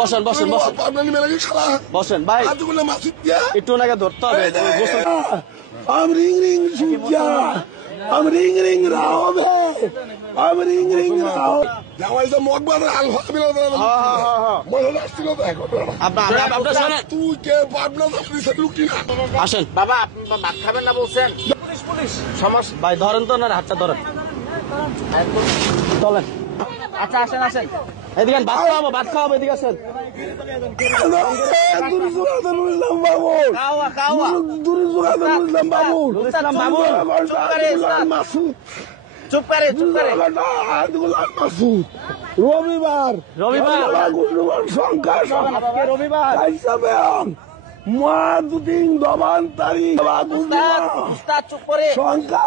বসেন বসেন বসেন ভাই, একটু ওনাকে ধরতে হবে। I'm ring ring suja. I'm ring ring rao be. I'm ring ring rao. Now is the mokbar alhamdulillah. Mona astilo dekho. আপনারা শুনেন, তুই কে পাবনা পুলিশে ঢুকলি না। আসেন বাবা, আপনি ভাত খাবেন না বলছেন? পুলিশ সমস্যা। ভাই ধরেন তো, না হাতটা ধরেন, চলেন। আচ্ছা আসেন আসেন, এদিকে ভাত খাওয়াবো, এদিকে আসেন। খাওয়া খাওয়া চুপ করে রবিবার সংখ্যা রবিবার মা দুদিন দবান তারিখ চুপ করে সংখ্যা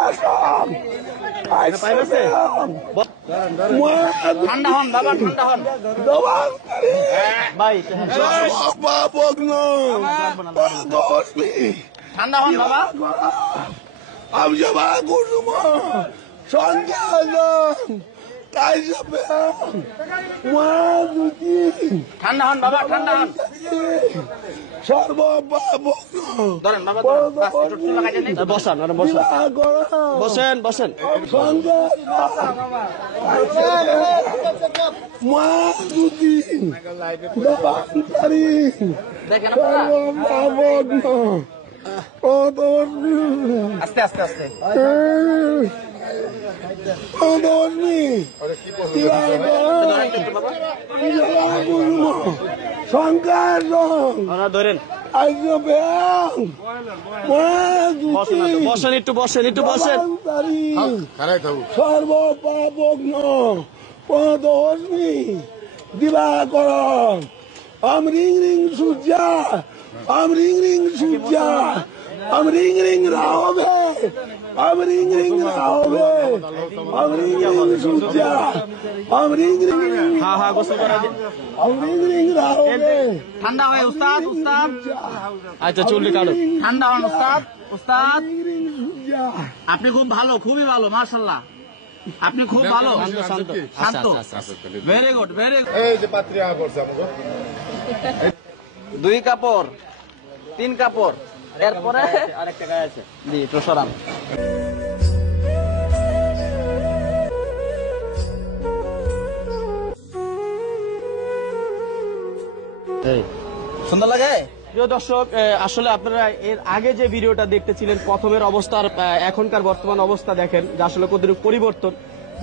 ঠান্ডা হন বাবা, ঠান্ডা হন। দবান ভাই ঠান্ডা হন বাবা। আমি যাবা করবো সংখ্যা ঠান্ডা হন বাবা, ঠান্ডা হন। ধরেন বাবা, বসান, বসেন বসেন। আস্তে আস্তে আস্তে ধরেন, বসেন, একটু বসেন, একটু বসেন। সর্বপাবগ্ন পদস্মি দিবাকরণ আম রিং রিং সূর্যা আম রিং রিং সূর্যা আম রিং রিং রাহবে আম রিং রিং রাহবে আম রিং রিং সূর্যা আম রিং রিং গোসল করা যায়। আম রিং রিং রাহবে। ঠান্ডা হয় উস্তাদ, উস্তাদ আচ্ছা চুল্লি কাটো। ঠান্ডা হন উস্তাদ, উস্তাদ আপনি খুব ভালো, খুবই ভালো, মাশাআল্লাহ আপনি খুব ভালো, শান্ত, ভেরি গুড, ভেরি গুড। এই যে পাত্রী পড়ছে আমাকে 2 কাপড় 3 কাপড়, এরপরে আরেকটা গায়ে আছে, জি একটু সরান। সুন্দর লাগে। প্রিয় দর্শক, আসলে আপনারা এর আগে যে ভিডিওটা দেখতেছিলেন প্রথমের অবস্থার এখনকার বর্তমান অবস্থা দেখেন যে আসলে কতটুকু পরিবর্তন।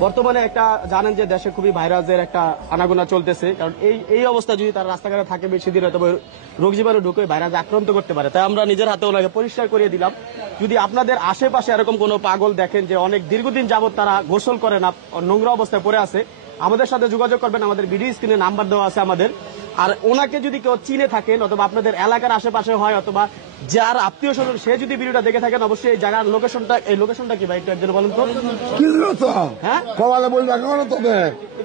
বর্তমানে একটা জানেন যে দেশে খুবই ভাইরাসের একটা আনাগোনা চলতেছে, কারণ এই অবস্থা যদি তার রাস্তাঘাটে থাকে বেশি দিন হয়তো রোগ জীবাণু ঢুকে ভাইরাস আক্রান্ত করতে পারে। তাই আমরা নিজের হাতে ওনাকে পরিষ্কার করিয়ে দিলাম। যদি আপনাদের আশেপাশে এরকম কোনো পাগল দেখেন যে অনেক দীর্ঘদিন যাবত তারা গোসল করে না, নোংরা অবস্থায় পড়ে আছে, আমাদের সাথে যোগাযোগ করবেন। আমাদের ভিডিও স্ক্রিনে নাম্বার দেওয়া আছে আমাদের। আর ওনাকে যদি কেউ চিনে থাকেন অথবা আপনাদের এলাকার আশেপাশে হয় অথবা যার আত্মীয় স্বজন সে যদি ভিডিওটা দেখে থাকেন, অবশ্যই এই জায়গার লোকেশনটা কি ভাই একটু একজন বলেন তো। কি হ্যাঁ কবালে বল দেখো না তবে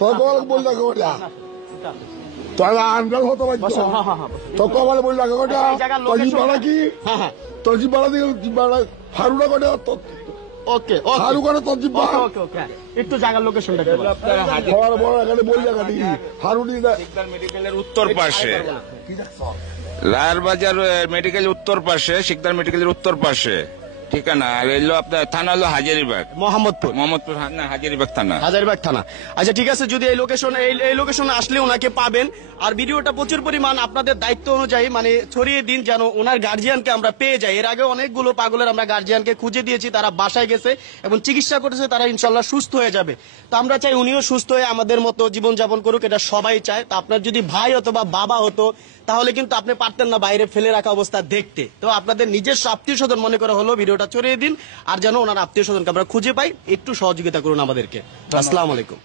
তোর কবালে বল দেখো ওটা তোর আন্ডাল হতো তো কবালে বল দেখো ওটা তোর জিবালা কি তোর জিবালা দিয়ে জিবালা হারুনা কোটা ওকে হারু কোটা তোর জিবা ওকে একটু জায়গার লোকেশনটা কি বলেন। বড় বড় এখানে বল জায়গা কি হারুনি শিকদার মেডিকেলের উত্তর পাশে, রায়েরবাজার মেডিকেল উত্তর পাশে, শিকদার মেডিকেলের উত্তর পাশে ঠিকানা। আর এলো আপনার থানা হলো হাজারীবাগ, মোহাম্মদপুর না হাজারীবাগ থানা, হাজারীবাগ থানা। আচ্ছা ঠিক আছে, যদি এই লোকেশনে আসলে ওনাকে পাবেন। আর ভিডিওটা প্রচুর পরিমাণ আপনাদের দায়িত্ব অনুযায়ী মানে ছড়িয়ে দিন যেন ওনার গার্জিয়ানকে আমরা পেয়ে যাই। এর আগে অনেকগুলো পাগলের আমরা গার্জিয়ানকে খুঁজে দিয়েছি, তারা বাসায় গেছে এবং চিকিৎসা করেছে, তারা ইনশাল্লাহ সুস্থ হয়ে যাবে। তো আমরা চাই উনিও সুস্থ হয়ে আমাদের মতো জীবনযাপন করুক, এটা সবাই চায়। তো আপনার যদি ভাই অথবা বাবা হতো তাহলে কিন্তু আপনি পারতেন না বাইরে ফেলে রাখা অবস্থা দেখতে। তো আপনাদের নিজস্ব আত্মীয় স্বজন মনে করা হলো ভিডিওটা ছড়িয়ে দিন, আর যেন ওনার আত্মীয় স্বজনকে আমরা খুঁজে পাই, একটু সহযোগিতা করুন আমাদেরকে। আসসালামু আলাইকুম।